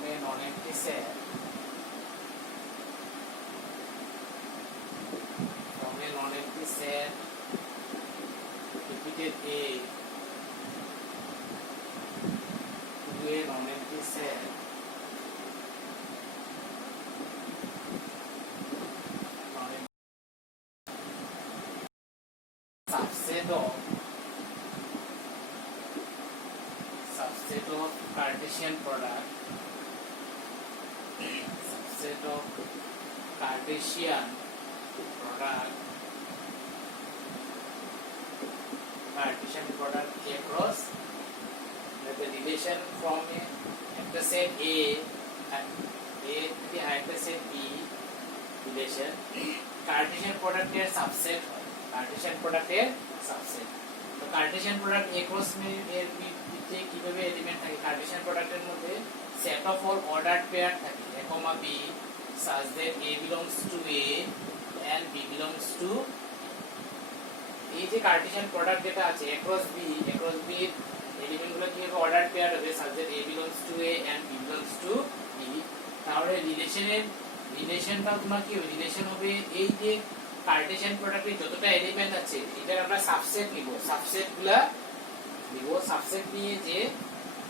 from a non-empty set repeated A to a non-empty set subset of Cartesian product across the relation from a set A and A to the set B relation Cartesian product এর subset হয় Cartesian product এর subset তো Cartesian product A cross এর ভিতরে কিভাবে element থাকে Cartesian product এর মধ্যে set of all ordered pair থাকে A, B such that A belongs to A and B belongs to এই যে কার্টেসিয়ান প্রোডাক্ট যেটা আছে across B এর এলিমেন্ট গুলো কিভাবে অর্ডার পেয়ার হবে such that A belongs to A and B belongs to B তাহলে রিলেশনটা তোমার কি হবে রিলেশন হবে এই যে কার্টেসিয়ান প্রোডাক্টের যতটা এলিমেন্ট আছে এটার আমরা সাবসেট নিব সাবসেট নিয়ে যে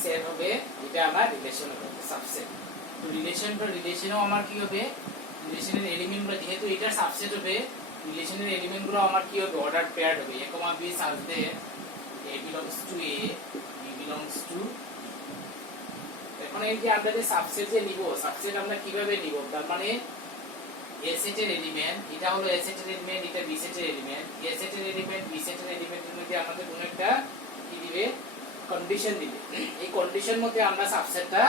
সেট হবে এটা আমার রিলেশন হবে সাবসেট তো রিলেশনেও আমার কি হবে রিলেশনের এলিমেন্টগুলো যেহেতু এটার সাবসেট হবে রিলেশনের এলিমেন্টগুলো আমার কি হবে অর্ডার পেয়ারড হবে A, B such that A belongs to A, B belongs to এখন এই যে আমরা যে সাবসেট যে নিব সাবসেট আমরা কিভাবে নিব তার মানে A সেটের এলিমেন্ট এটা হলো A সেটের এলিমেন্ট এটা B সেটের এলিমেন্ট A সেটের এলিমেন্ট B সেটের এলিমেন্টের মধ্যে আমাদের কোনো একটা কি দিবে কন্ডিশন দিবে এই কন্ডিশন মধ্যে আমরা সাবসেটটা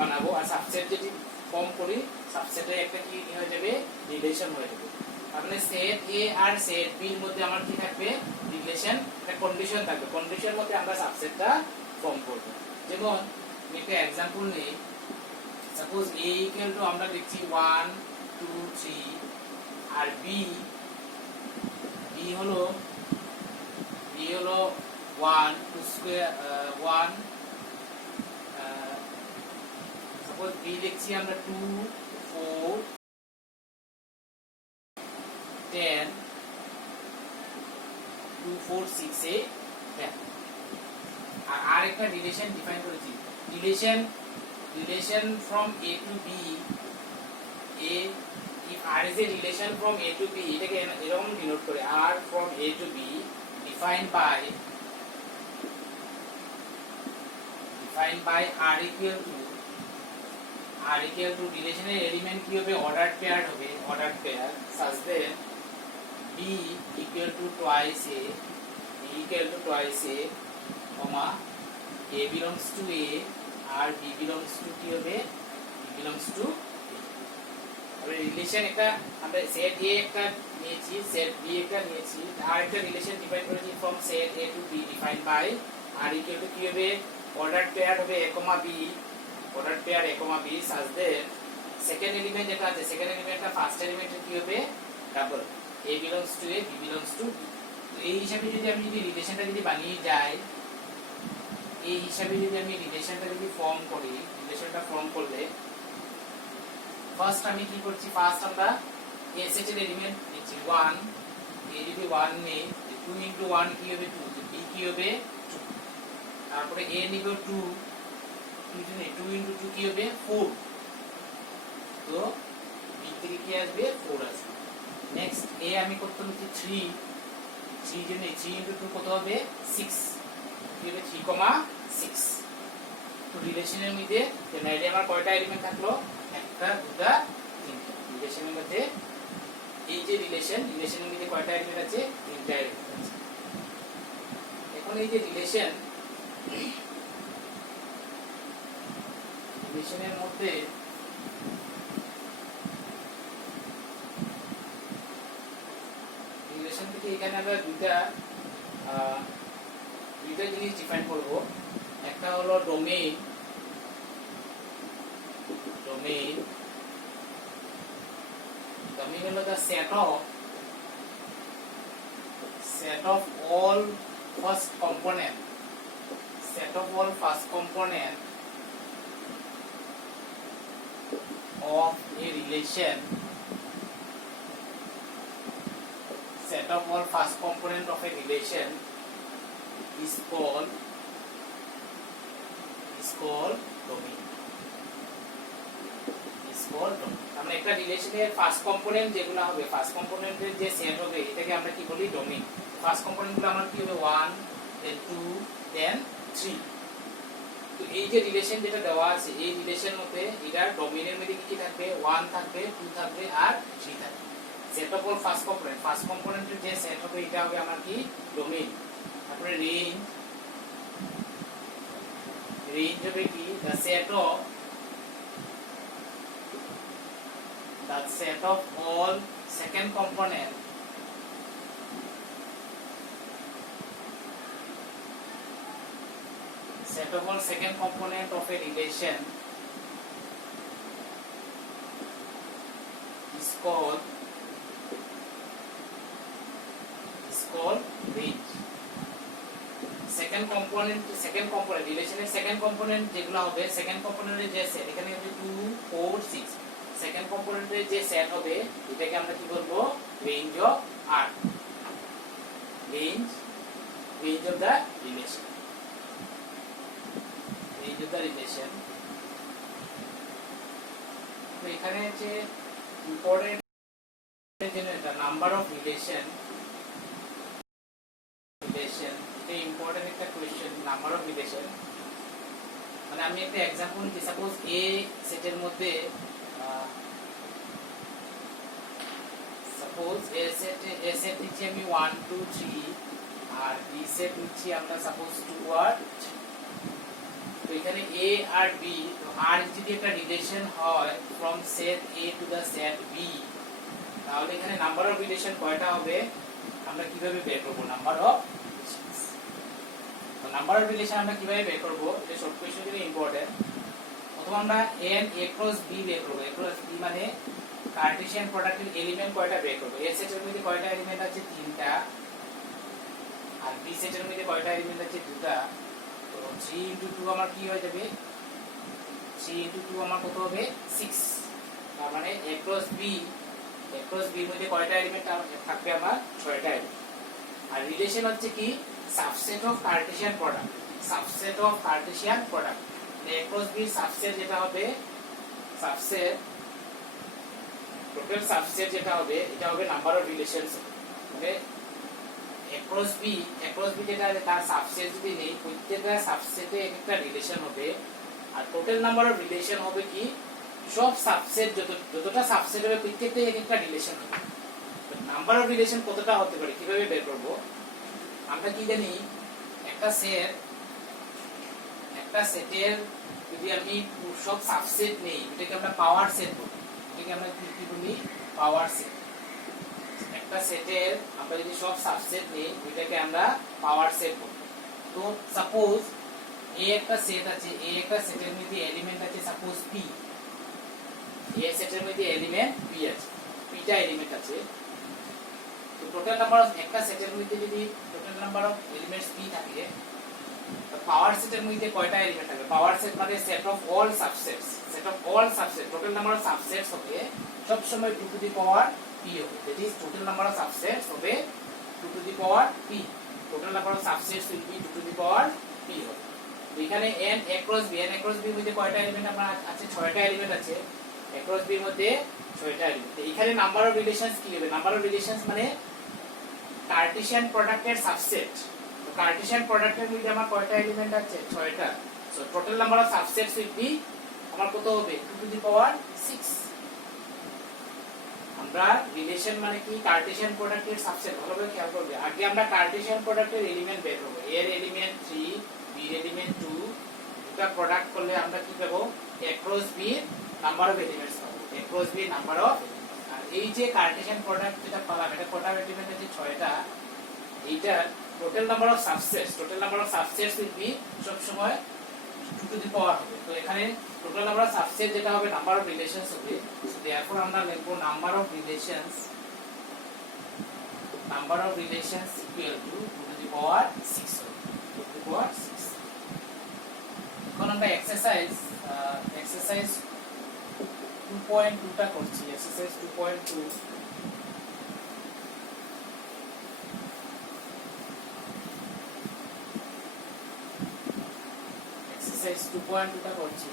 বানাবো আর সাবসেট যদি ফর্ম করি সাবসেটের একটা কি হয়ে যাবে রিলেশন হয়ে যাবে তার মানে সেট A আর সেট B এর মধ্যে আমার কি থাকবে রিলেশন একটা কন্ডিশন থাকবে কন্ডিশনের মধ্যে আমরা সাবসেটটা ফর্ম করব যেমন একটা एग्जांपल নেই সাপোজ A ইকুয়াল টু আমরা লিখছি 1 2 3 আর B হলো 1 2 স্কয়ার 1 সাপোজ B লিখছি আমরা 2 4 10 2 4 6 8 10 আর আরেকটা রিলেশন ডিফাইন করেছি relation from A to B if R is a relation from A to B এটাকে এরকম ডিনোট করে R from A to B defined by R equal to রিলেশনের element কি হবে ordered pair such that B equal to twice A comma A belongs to A আর B belongs to কি হবে B belongs to আমরা relation একটা আমরা set A একটা নিয়েছি সেট B একটা নিয়েছি আর একটা রিলেশন ডিফাইন করেছি from set A to B defined by R equal to কি হবে অর্ডারড পেয়ার হবে A, B ordered pair A, B such that second element যেটা আছে সেকেন্ড এলিমেন্টটা ফার্স্ট এলিমেন্টের কি হবে double A belongs to A B belongs to B এই হিসাবে যদি আমি রিলেশনটা বানিয়ে যাই এই হিসাবে যদি আমি রিলেশনটা ফর্ম করলে ফার্স্ট আমি কি করছি ফার্স্ট আমরা A সেটের এলিমেন্ট নিচ্ছি 1 A যদি 1 নেই 2 into 1 কি হবে 2 B কি হবে 2 তারপরে A নিব 2 2 into 2 কি হবে 4 তো B থেকে কি আসবে 4 আসবে নেক্সট A আমি করতে নিচ্ছি 3 জন্য 3 into 2 কত হবে 6 3,6 তো রিলেশনের মধ্যে জেনারেলি আমার কয়টা এলিমেন্ট থাকলো একটা দুটো তিনটা রিলেশনের মধ্যে এই যে রিলেশনের মধ্যে কয়টা এলিমেন্ট আছে তিনটা এলিমেন্ট আছে এখন এই যে রিলেশনের মধ্যে রিলেশন থেকে এখানে আমরা দুইটা জিনিস ডিফাইন করব একটা হলো ডোমেইন হলো the set of all first component of a relation, set of all first component of a relation is called domain. আমরা একটা রিলেশনের ফার্স্ট কম্পোনেন্ট যেগুলো হবে, ফার্স্ট কম্পোনেন্টের যে সেট হবে এটাকে আমরা কি বলি ডোমেইন। ফার্স্ট কম্পোনেন্টগুলো আমার কি হবে 1 দেন 2 দেন 3। তো এই যে রিলেশন যেটা দেওয়া আছে এই রিলেশনের মধ্যে এটা ডোমেইনের মধ্যে কি কি থাকবে 1 থাকবে 2 থাকবে আর 3 থাকবে। সেট অফ অল ফার্স্ট কম্পোনেন্টের যে সেট হবে এটা হবে আমার কি ডোমেইন। তারপরে রেঞ্জ হবে কি the set of all second component of a relation is called range. Second component রিলেশনের সেকেন্ড কম্পোনেন্ট যেগুলো হবে, সেকেন্ড কম্পোনেন্টের যে সেট এখানে হবে 2 4 6, সেকেন্ড কম্পোনেন্টের যে সেট হবে এটাকে আমরা কি বলবো range of R, range of the relation. তো এখানে যে ইম্পর্টেন্ট যেটা নাম্বার অফ রিলেশন, এটা ইম্পর্টেন্ট একটা কোশ্চেন। নাম্বার অফ রিলেশন মানে আমি একটা एग्जांपल দিই, সাপোজ এ সেটের মধ্যে সাপোজ এ সেট দিচ্ছি আমি 1 2 3 আর বি সেট দিচ্ছি আমরা সাপোজ 2 আর 3। তো এখানে এ আর বি, তো আর যদি একটা রিলেশন হয় from set A to the set B, তাহলে এখানে নাম্বার অফ রিলেশন কয়টা হবে আমরা কিভাবে বের করব নাম্বার অফ রিলেশনস। তো নাম্বার অফ রিলেশন আমরা কিভাবে বের করব এটা শর্ট কোশ্চেন জন্য ইম্পর্টেন্ট। অথবা আমরা n a ক্রস b বের করব। a ক্রস b মানে কার্টেসিয়ান প্রোডাক্টের এলিমেন্ট কয়টা বের করব। a সেটের মধ্যে কয়টা এলিমেন্ট আছে 3টা, আর b সেটের মধ্যে কয়টা এলিমেন্ট আছে 2টা। তো 3 * 2 আমার কি হয়ে যাবে 3 * 2 আমার কত হবে 6। তার মানে a ক্রস b এর মধ্যে কয়টা এলিমেন্ট থাকবে আমার 6টা এলিমেন্ট। আর রিলেশন হচ্ছে কি subset of Cartesian product, a cross b subset যেটা হবে সাবসেট, টোটাল সাবসেট যেটা হবে এটা হবে নাম্বার অফ রিলেশনস। মানে a ক্রস b যেটা তার সাবসেট যদি নেই প্রত্যেকটা সাবসেটে একটা রিলেশন হবে, আর টোটাল নাম্বার অফ রিলেশন হবে কি সব সাবসেট যতটা সাবসেট হবে প্রত্যেকটাই একটা রিলেশন হবে। নাম্বার অফ রিলেশন কতটা হতে পারে কিভাবে বের করব আমরা কি জানি একটা সেটের যদি আমি সব সাবসেট নেই এটাকে আমরা পাওয়ার সেট বলি। এটাকে আমরা কি বলি পাওয়ার সেট। একটা সেটের আমরা যদি সব সাবসেট নেই এটাকে আমরা পাওয়ার সেট বলি। তো সাপোজ এ একটা সেট আছে, এ একটা সেটের মধ্যে এলিমেন্ট আছে সাপোজ p, এ সেটের মধ্যে এলিমেন্ট p আছে, pটা এলিমেন্ট আছে। তো টোটাল নাম্বার অফ একটা সেটের মধ্যে যদি total number of elements p থাকে, তো পাওয়ার সেটের মধ্যে কয়টা এলিমেন্ট থাকবে পাওয়ার সেট মানে set of all subsets, total number of subsets হবে সব সময় 2 টু দি পাওয়ার p হবে। That is total number of subsets হবে 2 to the power p, total number of subsets will B 2 to the power p হবে। এখানে n a cross b এর মধ্যে কয়টা এলিমেন্ট আমরা আছে 6টা এলিমেন্ট আছে, a ক্রস b এর মধ্যে 6টা এলিমেন্ট। এখানে নাম্বার অফ রিলেশনস কি হবে নাম্বার অফ রিলেশনস মানে কার্টেসিয়ান প্রোডাক্টের সাবসেট। তো কার্টেসিয়ান প্রোডাক্টের মধ্যে আমার কয়টা এলিমেন্ট আছে 6টা। So total number of subsets will be আমার কত হবে 2 টু দি পাওয়ার 6। আমরা রিলেশন মানে কি কার্টেসিয়ান প্রোডাক্টের সাবসেট ভালোভাবে খেয়াল করবে। আগে আমরা কার্টেসিয়ান প্রোডাক্টের এলিমেন্ট বের করব, a এর এলিমেন্ট 3 b এর এলিমেন্ট 2, দুটো প্রোডাক্ট করলে আমরা কি পাবো a ক্রস b এর নাম্বার অফ এলিমেন্টস পাবো, a ক্রস b এর নাম্বার অফ। আর এই যে কার্টেসিয়ান প্রোডাক্ট যেটা পেলাম এটা কয়টা এলিমেন্ট আছে 6টা। এইটা total number of subsets will B সব সময় 2 টু দি পাওয়ার হবে। তো এখানে টোটাল নাম্বার অফ সাবসেট যেটা হবে নাম্বার অফ রিলেশনস হবে। সো देयरफॉर আমরা লিখব number of relations equal to 2 to the power 6 হবে, 2 টু দি পাওয়ার 6। এখন আমরা এক্সারসাইজ 2.2 টা করছি, এক্সারসাইজ 2.2। এক্সারসাইজ 2.2 টা করছি।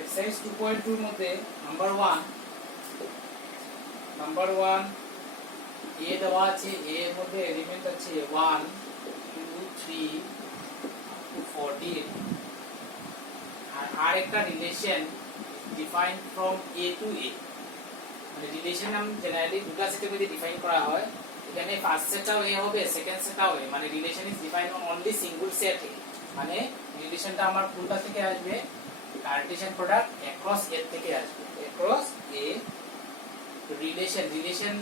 এক্সারসাইজ 2.2 এর মধ্যে নাম্বার 1 এ দেওয়া আছে, এ এর মধ্যে এলিমেন্ট আছে 1 2 3 to 14, আর একটা relation define from A to A. মানে রিলেশন আমরা জেনারেলি দুটো সেটের মধ্যে ডিফাইন করা হয়। এখানে ফার্স্ট সেটটাও এ হবে, সেকেন্ড সেটটাও এ। মানে relation is define on only single set A. মানে রিলেশনটা আমার কোনটা থেকে আসবে, কার্টেশিয়ান প্রোডাক্ট অ্যাক্রস এ থেকে আসবে, অ্যাক্রস এ। তো রিলেশন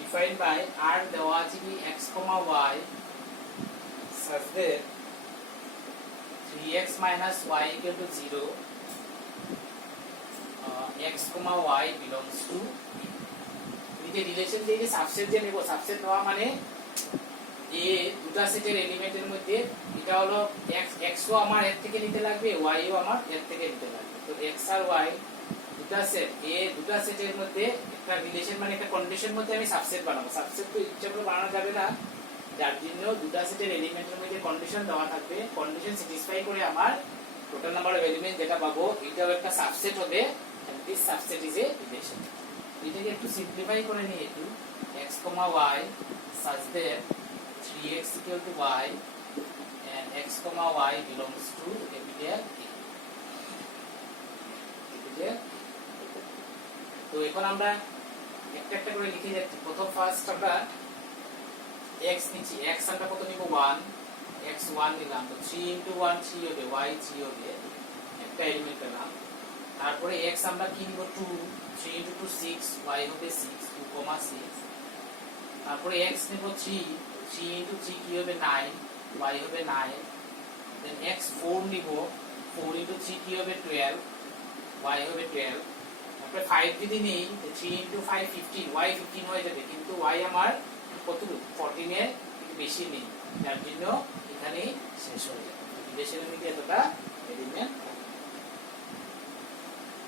ডিফাইন্ড বাই আর দেওয়া আছে কি x, y such that 3x minus y equal to 0, x, y belongs to E। এই যে রিলেশন দিয়ে যে সাবসেট যে নেব, সাবসেট নেওয়া মানে এ দুটো সেটের এলিমেন্টের মধ্যে এটা হলো x ও আমার এর থেকে নিতে লাগবে, y ও আমার এর থেকে নিতে লাগবে। তো x আর y দুটো সেট, এ দুটো সেটের মধ্যে একটা রিলেশন মানে একটা কন্ডিশন মধ্যে আমি সাবসেট বানাবো। সাবসেট তো ইচ্ছা করে বানানো যাবে না, যার জন্য দুটো সেটের এলিমেন্টের মধ্যে কন্ডিশন দেওয়া থাকবে। কন্ডিশন স্যাটিসফাই করে আমার টোটাল নাম্বার অফ এলিমেন্ট যেটা পাবো এটাও একটা সাবসেট হবে। This subset is a relation. এটাকে একটু সিম্পলিফাই করে নিই একটু। x, y such that 3x equal to y and x, y belongs to capital A। তো এখন আমরা একটা একটা করে লিখে যাচ্ছি। প্রথম ফার্স্ট আমরা x নিচ্ছি, x আমরা কত নিব 1, x 1 নিলাম। তো 3 into 1 3 হবে, y 3 হবে, একটা এলিমেন্ট পেলাম। তারপরে x আমরা কি নিব 2, 3 into 2 6, y হবে 6, 2, 6। তারপরে x নিব 3, 3 into 3 কি হবে 9, y হবে 9। দেন x 4 নিব, 4 into 3 কি হবে 12, y হবে 12। তারপরে 5 যদি নেই, 3 into 5 15, y 15 হয়ে যাবে, কিন্তু y আমার কতটুকু 14 এর বেশি নেই, যার জন্য এখানেই শেষ হয়ে যাবে। রিলেশনের মধ্যে এতটা এলিমেন্ট।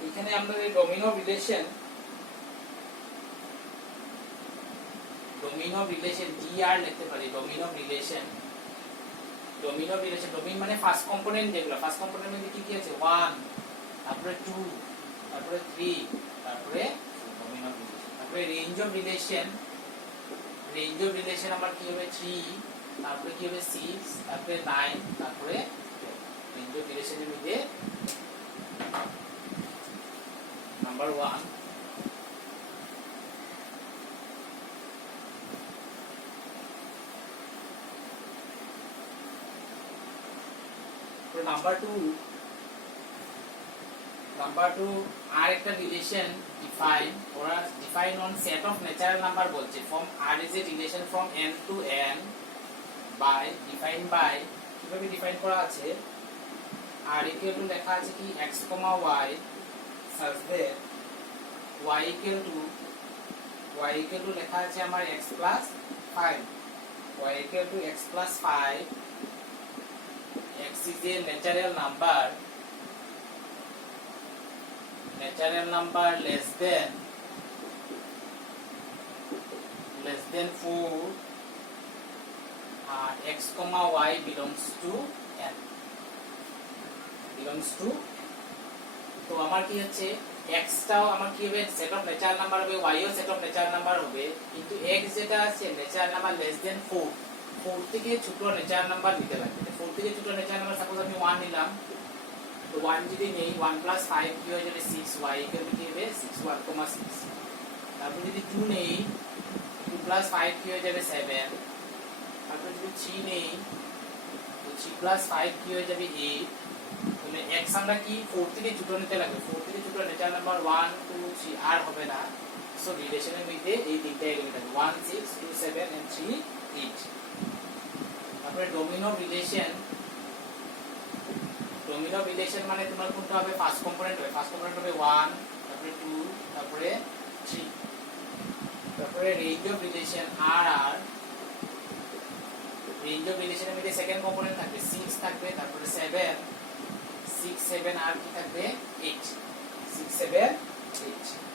এখানে আমরা এই ডোমিনো রিলেশন DR লিখতে পারি। ডোমিনো রিলেশন ডোমিন মানে ফার্স্ট কম্পোনেন্ট যেগুলো, ফার্স্ট কম্পোনেন্টের মধ্যে কি কি আছে 1, তারপরে 2, তারপরে 3, তারপরে ডোমিনো রিলেশন। তারপরে রেঞ্জ অফ রিলেশন আমার কি হবে 3, তারপরে কি হবে 6, তারপরে 9, তারপরে রেঞ্জ অফ রিলেশনের মধ্যে নাম্বার 1 নাম্বার 2 আর একটা relation define on set of natural number বলছে। From R is a relation from n to n by define by, কিভাবে ডিফাইন করা আছে, আর ইকুয়াল টু লেখা আছে কি x, y such that y equal to লেখা আছে আমার x plus 5, y equal to x plus 5, x is a natural number less than 4, x, y belongs to n, তো আমার কি হচ্ছে x টাও আমার কি হবে সেট অফ ন্যাচারাল নাম্বার হবে, y ও সেট অফ ন্যাচারাল নাম্বার হবে, কিন্তু x যেটা আছে ন্যাচারাল নাম্বার লেস দেন 4 থেকে ছোট ন্যাচারাল নাম্বার নিতে লাগবে। 4 থেকে ছোট ন্যাচারাল নাম্বার সাপোজ আমি 1 নিলাম, তো 1 যদি নেই 1 plus 5 কি হয়ে যাবে 6, y equal to কি হবে 6, 1,6। তারপর যদি 2 নেই, 2 plus 5 কি হয়ে যাবে 7। তারপর যদি 3 নেই, তো 3 plus 5 কি হয়ে যাবে 8। তাহলে x আমরা কি 4 থেকে ছোট নিতে লাগবে, 4 থেকে ছোট ন্যাচারাল নাম্বার 1 2 3 আর হবে না। সো রিলেশনের মধ্যে এই তিনটা এলিমেন্ট আছে 1 6 2 7 and 3 8। তারপরে ডোমিনো রিলেশন মানে তোমার কোনটা হবে ফার্স্ট কম্পোনেন্ট হবে, 1, তারপরে 2, তারপরে 3। তারপরে রেঞ্জ অফ রিলেশন আর রেঞ্জ অফ রিলেশনের মধ্যে সেকেন্ড কম্পোনেন্ট থাকবে 6 থাকবে, তারপরে 7 6 7 আর কি থাকবে 8 6 7 8